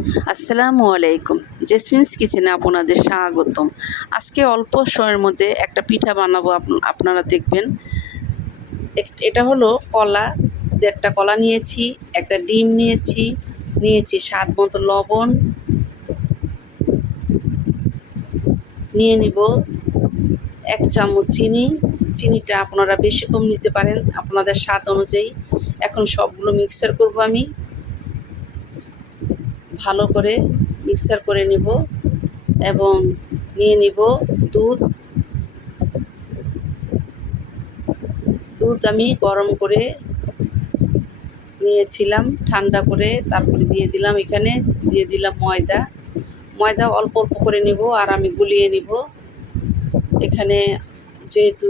আসসালামু আলাইকুম। জেসমিনস কিচেনে আপনাদের স্বাগতম। আজকে অল্প সময়ের মধ্যে একটা পিঠা বানাবো আপ- আপনারা দেখবেন। এটা হলো কলা। দেড়টা কলা নিয়েছি, একটা ডিম নিয়েছি নিয়েছি স্বাদ মতো লবণ। নিয়ে নিব এক চামচ চিনি। চিনিটা আপনারা বেশি কম নিতে পারেন। আপনাদের স্বাদ অনুযায়ী। এখন সবগুলো মিক্সার করব আমি। ভালো করে মিক্সার করে নেব এবং নিয়ে নিব দুধ। দুধ আমি গরম করে নিয়েছিলাম, ঠান্ডা করে তারপরে দিয়ে দিলাম এখানে, দিয়ে দিলাম ময়দা। ময়দা অল্প অল্প করে নেব আর আমি গুলিয়ে নিব। এখানে যেহেতু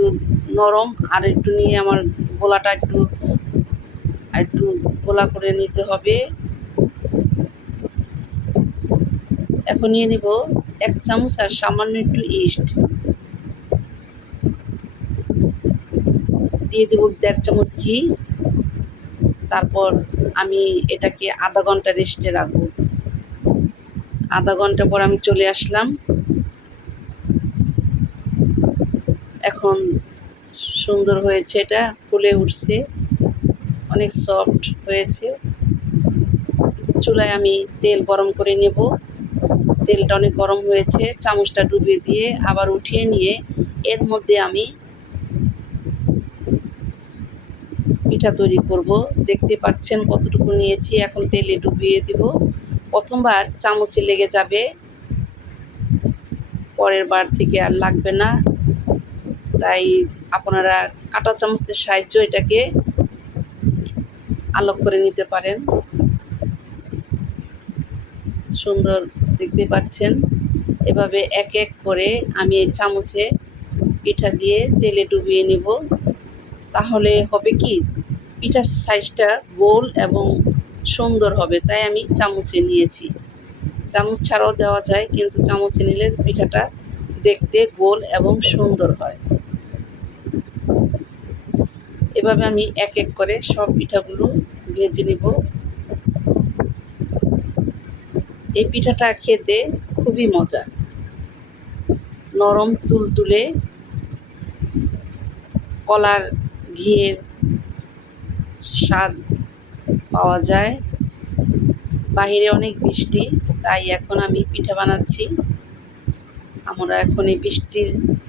নরম, আর একটু নিয়ে আমার গোলাটা একটু একটু গোলা করে নিতে হবে। এখন নিয়ে নিব এক চামচ আর সামান্য একটু ইস্ট। দিয়ে দেবো দেড় চামচ ঘি। তারপর আমি এটাকে আধা ঘণ্টা রেস্টে রাখব। আধা ঘণ্টা পর আমি চলে আসলাম। এখন সুন্দর হয়েছে এটা, ফুলে উঠছে, অনেক সফট হয়েছে। চুলায় আমি তেল গরম করে নেব। তেলটা অনেক গরম হয়েছে, চামচটা ডুবিয়ে দিয়ে আবার উঠিয়ে নিয়ে এর মধ্যে আমি পিঠা তৈরি করব। দেখতে পাচ্ছেন কতটুকু নিয়েছি, এখন তেলে ডুবিয়ে দিব। প্রথমবার চামচে লেগে যাবে, পরের বার থেকে আর লাগবে না। তাই আপনারা কাঁটা চামচের সাহায্য এটাকে আলোক করে নিতে পারেন। সুন্দর দেখতে পাচ্ছেন। এভাবে এক এক করে আমি এই চামচে পিঠা দিয়ে তেলে ডুবিয়ে নেব। তাহলে হবে কি? পিঠার সাইজটা গোল এবং সুন্দর হবে, তাই আমি চামচে নিয়েছি। চামচ ছাড়াও দেওয়া যায়, কিন্তু চামচে নিলে পিঠাটা দেখতে গোল এবং সুন্দর হয়। এভাবে আমি এক এক করে সব পিঠাগুলো ভেজে নিব। এই পিঠাটা খেতে খুবই মজা। নরম তুলতুলে কলার ঘিয়ের স্বাদ পাওয়া যায়। বাহিরে অনেক বৃষ্টি তাই এখন আমি পিঠা বানাচ্ছি। আমরা এখন এই বৃষ্টির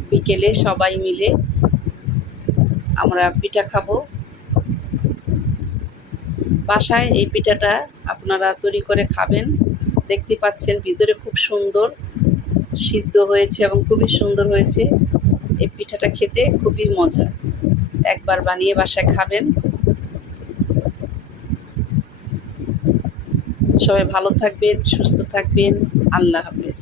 বিকেলে সবাই মিলে আমরা পিঠা খাব। বাসায় এই পিঠাটা আপনারা তৈরি করে খাবেন। দেখতে পাচ্ছেন, ভিতরে খুব সুন্দর সিদ্ধ হয়েছে এবং খুবই সুন্দর হয়েছে। এই পিঠাটা খেতে খুবই মজা। একবার বানিয়ে বাসায় খাবেন। সবাই ভালো থাকবেন, সুস্থ থাকবেন। আল্লাহ হাফেজ।